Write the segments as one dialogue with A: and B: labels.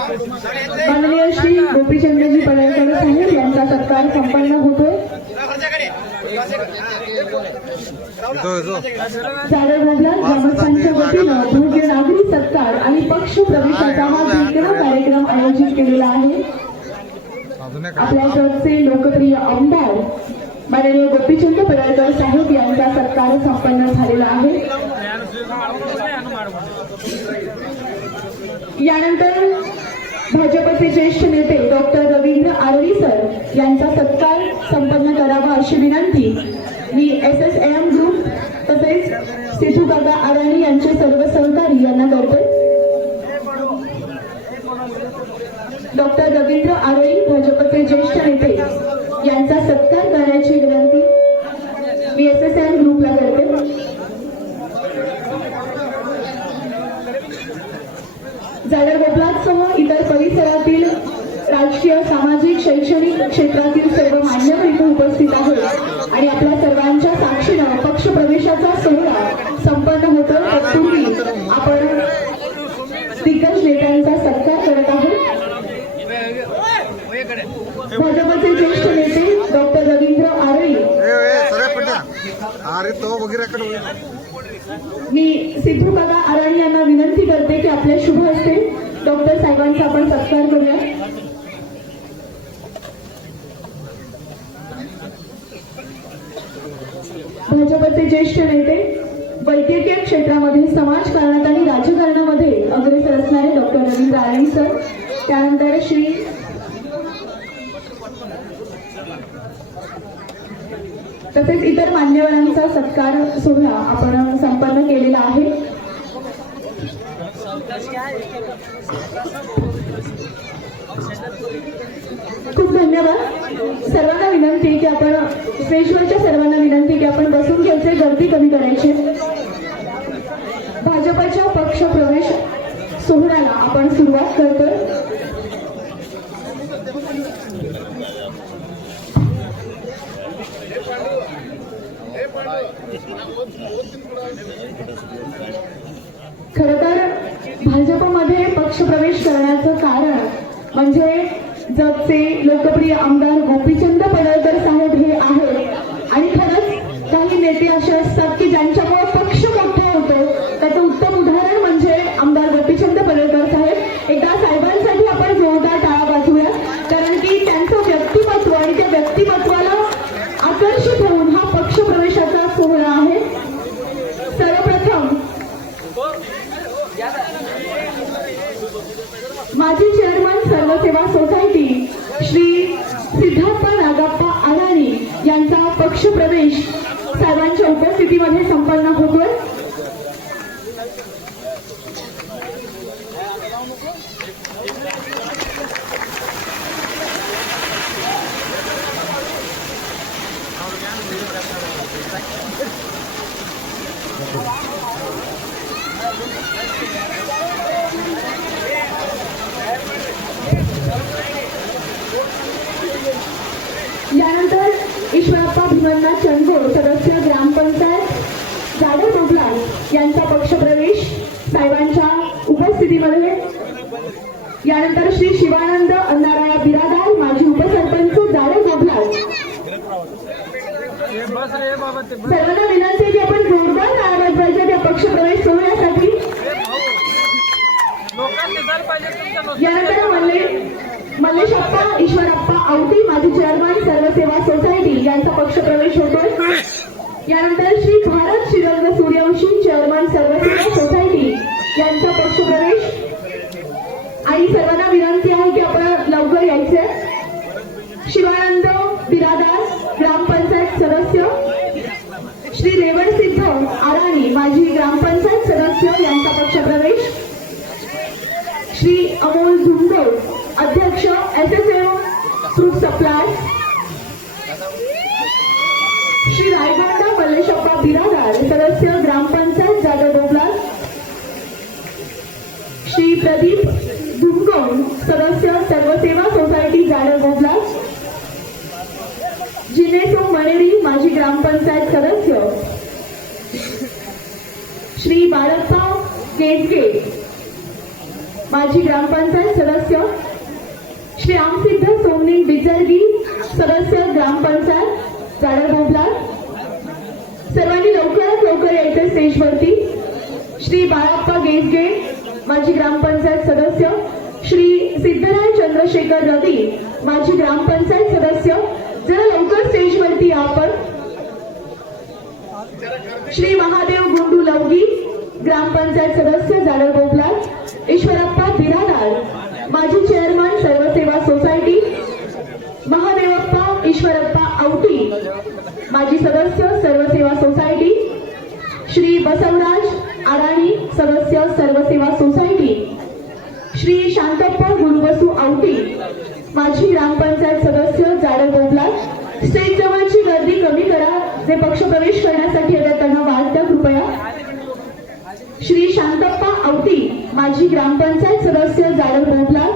A: माननीय श्री गोपीचंद्रजी पडळकर साहेब यांचा सत्कार संपन्न होतोय. जाडे ग्रामस्थांच्या वतीनं भव्य नागरी सत्कार आणि पक्ष प्रवेशाचा हा भेटणं कार्यक्रम आयोजित केलेला आहे. आपल्या इकडचे लोकप्रिय आमदार माननीय गोपीचंद पडळकर साहेब यांचा सत्कार संपन्न झालेला आहे. यानंतर भाजपचे ज्येष्ठ नेते डॉक्टर रवींद्र आरळी सर यांचा सत्कार संपन्न करावा अशी विनंती. मी एस एस एम ग्रुप तसेच सिद्धू काका आराणी यांचे सर्व सहकारी यांना करते. डॉक्टर रवींद्र आरळी भाजपचे ज्येष्ठ नेते यांचा सत्कार करण्याची विनंती मी एस एस एम ग्रुपला करते जागर गोपलासह इतर परिसरातील राजकीय सामाजिक शैक्षणिक क्षेत्रातील सर्व मान्यवर इथे उपस्थित आहेत. आणि आपल्या सर्वांच्या साक्षीनं पक्ष प्रवेशाचा सोहळा संपन्न होतो. तत्पूर्वी आपण दिग्गज नेत्यांचा सत्कार करत आहोत. भाजपचे ज्येष्ठ नेते डॉक्टर रवींद्र आरळी. मी सिद्धू काका आराणी यांना विनंती करते की आपल्या शुभ हस्ते डॉक्टर साहेबांचा आपण सत्कार करूया भाजपचे ज्येष्ठ नेते वैद्यकीय क्षेत्रामध्ये समाजकारणात आणि राजकारणामध्ये अग्रेसर असणारे डॉक्टर रवी नारायण सर त्यानंतर श्री तसेच इतर मान्यवरांचा सत्कार सोहळा आपण संपन्न केलेला आहे. खूप धन्यवाद. सर्वांना विनंती की आपण पेशवरच्या सर्वांना विनंती की आपण बसून घ्यायचे गर्दी कमी करायची भाजपच्या पक्ष प्रवेश सोहळ्याला आपण सुरुवात करतोय. म्हणजे जगचे लोकप्रिय आमदार गोपीचंद पडळकर साहेब हे आहेत. आणि खरंच काही नेते असे असतात की ज्यांच्यामुळे पक्ष मोठा होतो त्याचं उत्तम उदाहरण म्हणजे आमदार गोपीचंद पडळकर साहेब एकदा साहेबांसाठी आपण जोरदार टाळा वाजवूया कारण की त्यांचं व्यक्तिमत्व आणि त्या व्यक्तिमत्वाला आकर्षित होऊन हा पक्षप्रवेशाचा सोहळा आहे सर्वप्रथम माजी चेअरमन सर्वसेवा सोसायटी श्री सिद्धार्थ नागाप्पा आराणी यांचा पक्षप्रवेश साहेबांच्या उपस्थितीमध्ये संपन्न होतोय. यानंतर ईश्वरप्पा भीमन्ना चंदोर सदस्य ग्रामपंचायत जाडे बोगला यांचा पक्षप्रवेश साहेबांच्या उपस्थितीमध्ये. यानंतर श्री शिवानंद अन्नाराया बिरादार माजी उपसरपंच जाडे बोगला श्री अमोल झुंडो अध्यक्ष S S M fruit supply Shri Raiganda Malleshappa Biradar सदस्य ग्रामपंचायत जागा डोबलास श्री प्रदीप झुंगम सदस्य सर्वसेवा सोसायटी जाडर गोबला जिनेसो मणेरी माजी ग्रामपंचायत सदस्य. श्री बाळप्पा केसगे माजी ग्रामपंचायत सदस्य श्री आमसिद्ध सोमनी बिजरगी सदस्य ग्रामपंचायत जाडर सर्वांनी लवकरात लवकर यायचं स्टेजवरती श्री बाळाप्पा गेटगे माजी ग्रामपंचायत सदस्य. श्री सिद्धराय चंद्रशेखर रवी माजी ग्रामपंचायत सदस्य. जरा लवकर स्टेजवरती आपण. श्री महादेव गुंडू लवगी ग्रामपंचायत सदस्य जाडर बोपलाल ईश्वरप्पा बिरादार माजी चेअरमन सर्वसेवा सोसायटी महादेवप्पा ईश्वरप्पा औटी माजी सदस्य सर्वसेवा सोसायटी श्री बसवराज आराणी सदस्य सर्वसेवा सोसायटी श्री शांतप्पा गुरुबसू आवटी माजी ग्रामपंचायत सदस्य जाडव बोबलाल स्टेज जवळची गर्दी कमी करा जे पक्ष प्रवेश करण्यासाठी येतात त्यांना वाद द्या कृपया. श्री शांतप्पा आवटी माजी ग्रामपंचायत सदस्य जाडव बोबलाल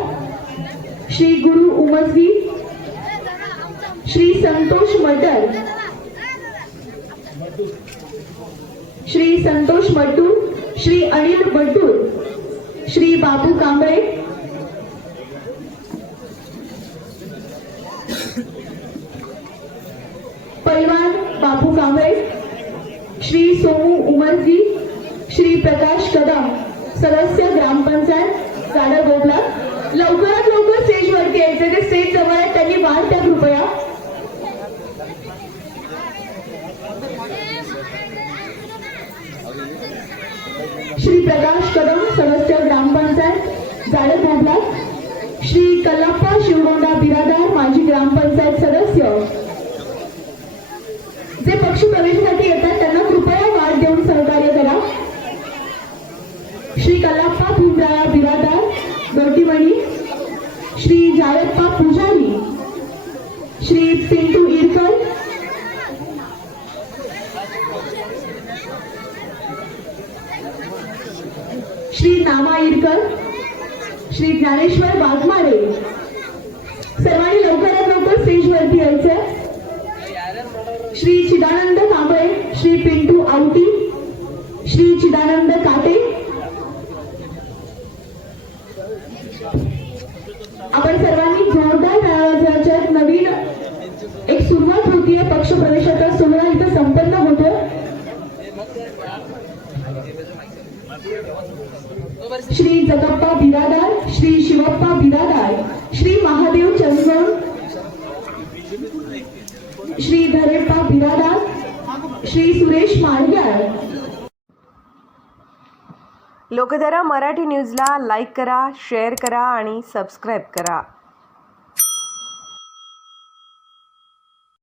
A: श्री गुरु उमसगी श्री संतोष मटर श्री संतोष मट्टू श्री अनिल बट्टूर श्री बाबू कांबळे. पैलवान बाबू कांबळे. श्री सोमू उमरजी श्री प्रकाश कदम सदस्य ग्रामपंचायत जाडर बोबला लवकरात लवकर स्टेजवरती यायचं ते स्टेज जवळ आहे त्यांनी वाढ त्या कृपया. श्री प्रकाश कदम सदस्य ग्रामपंचायत जाडे बोबला श्री कल्लाप्पा शिवगोंडा बिरादार माजी ग्रामपंचायत सदस्य जे पक्ष प्रवेशासाठी येतात त्यांना कृपया वाढ देऊन सहकार्य करा श्री कल्लाप्पा भीमराया बिरादार गोटीमणी श्री जायप्पा पुजारी श्री पिंटू इरकर श्री नामा इरकर श्री ज्ञानेश्वर वाघमारे सर्वांनी लवकरात लवकर स्टेजवरती यायचंय. श्री चिदानंद कांबळे श्री पिंटू आवटी श्री चिदानंद काटे. आपण सर्वांनी जोरदार टाळ्या नवीन एक सुरुवात होतीये पक्ष प्रवेशाचा सोहळा इथं संपन्न होतो श्री जगप्पा बिरादा श्री शिवप्पा बिरादार श्री महादेव चंद्रन श्री धरेप्पा बिरादार श्री सुरेश माळियार
B: लोकधारा मराठी न्यूजला लाईक करा शेअर करा आणि सबस्क्राईब करा.